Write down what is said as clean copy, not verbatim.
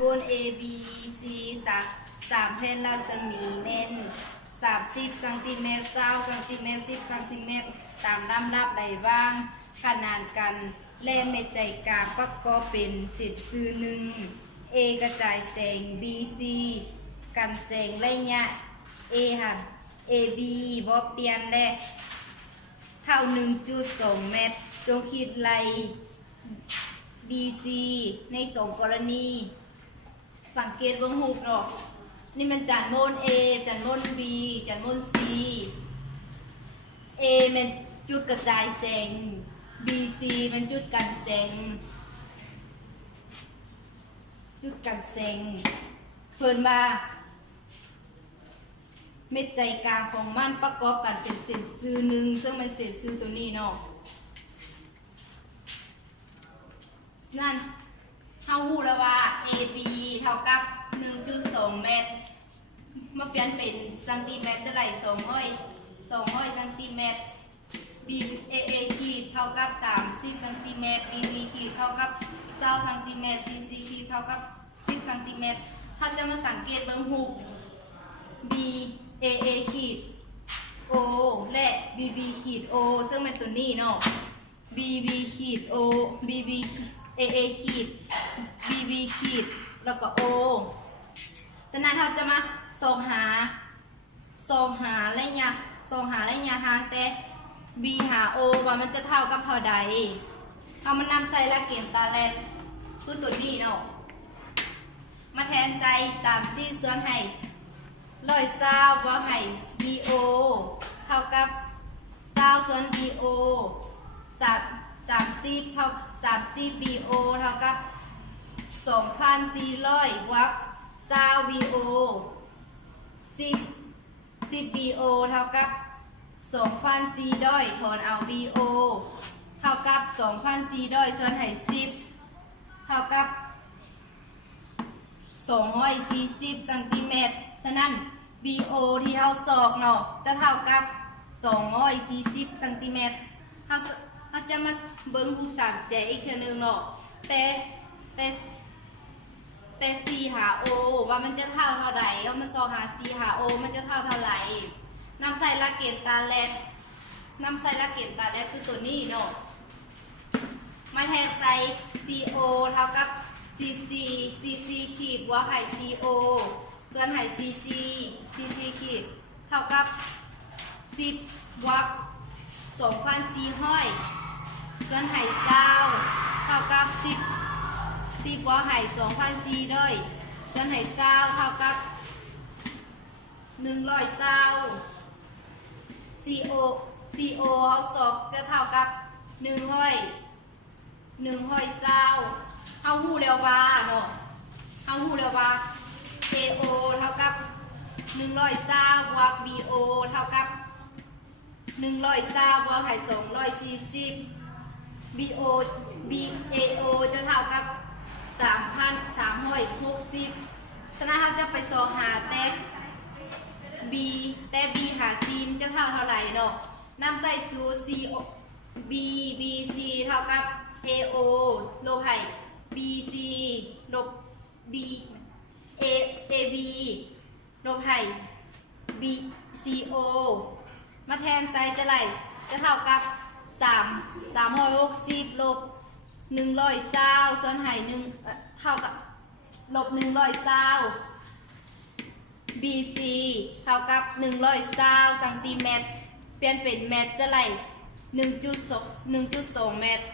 บน A B C สามแผ่นรัศมีเม่น30ซน20ซน10ซนตามลำดับใดว่างขนานกันและเม็ดใจกลางประกอบเป็นสิทธิ์ซื่อหนึ่ง A กระจายแสง B C กันแสงระยะ A ค่ะ A B บ่เปลี่ยนและเท่า 1.2 เมตรจงคิดไล่ B C ในสองกรณีสังเกตวงหูกเนาะนี่มันจานโมน A จานโมน B จานโมน C A มันจุดกระจายแสง B C มันจุดกันแสงเพิ่นมาเม็ดใจกลางของมันประกอบกันเป็นเส้นซื่อหนึ่งซึ่งมันเส้นซื่อตัวนี้เนาะนั่นเท่าหูแล้วว่า AB เท่ากับ 1.2 เมตรมาเปลี่ยนเป็นซนติเมตรจะไหล200ซนติเมตร BAA ขีดเท่ากับ30ซนติเมตร BB ขีดเท่ากับ20ซนติเมตร CC ขีดเท่ากับ10ซนติเมตรถ้าจะมาสังเกตเบิ่งหู BAA ขีด O และ BB ขีด O ซึ่งเป็นตัวนี้เนาะ BB ขีด O BB AA ขีด BB ขีดแล้วก็ O ฉะนั้นเราจะมาส่องหาระยะห่างแต่ B หา O ว่ามันจะเท่ากับเท่าใดเอามันนำใส่ละเกณฑ์ตาแลนคือตัวนี้เนาะมาแทนใจ30ส่วนให้120ว่าให้ BO เท่ากับ20ส่วน BO 30เท่า30 BO เท่ากับ 2,400 วัตต์20 BO 10 BO เท่ากับ 2,400 ถอนเอา BO เท่ากับ 2,400 ส่วนให้10เท่ากับ240ซนติเมตรฉะนั้น BO ที่เราสอกเนาะจะเท่ากับ240ซนติเมตรเราจะมาเบิ้งรูป3แจอีกเทีนึงเนาะแต่ C หา O ว่ามันจะเท่าใดเอามาสอกหา C หา O มันจะเท่าไหร่นำใส่หลักเกณฑ์ตาแลนคือตัวนี้เนาะมาแทนใส่ CO เท่ากับ CC ขีดว่าให้ CO ส่วนให้ CC ขีดเท่ากับ10 วัตต์2,400ส่วนให้20เท่ากับ10ว่าให้2,400ส่วนให้20เท่ากับ120 CO เอาสอบจะเท่ากับ120เอาหูเร็วว่าเนาะเอาหูเร็วว่า AO เท่ากับ120วัตต์ BO เท่ากับ120วัตต์ให้240 BAO จะเท่ากับ3,360ฉะนั้นเราจะไปสอบหาแต่ B หา C มันจะเท่าไหร่เนาะนำใส่สูตร BC เท่ากับ AO ลบให้ BC ลบ AB ลบให้ BCO มาแทนไซส์จะเท่ากับ360ลบ120ส่วนให้เท่ากับลบ120 BC เท่ากับ120ซนติเมตรเปลี่ยนเป็นเมตรจะ1.2 เมตร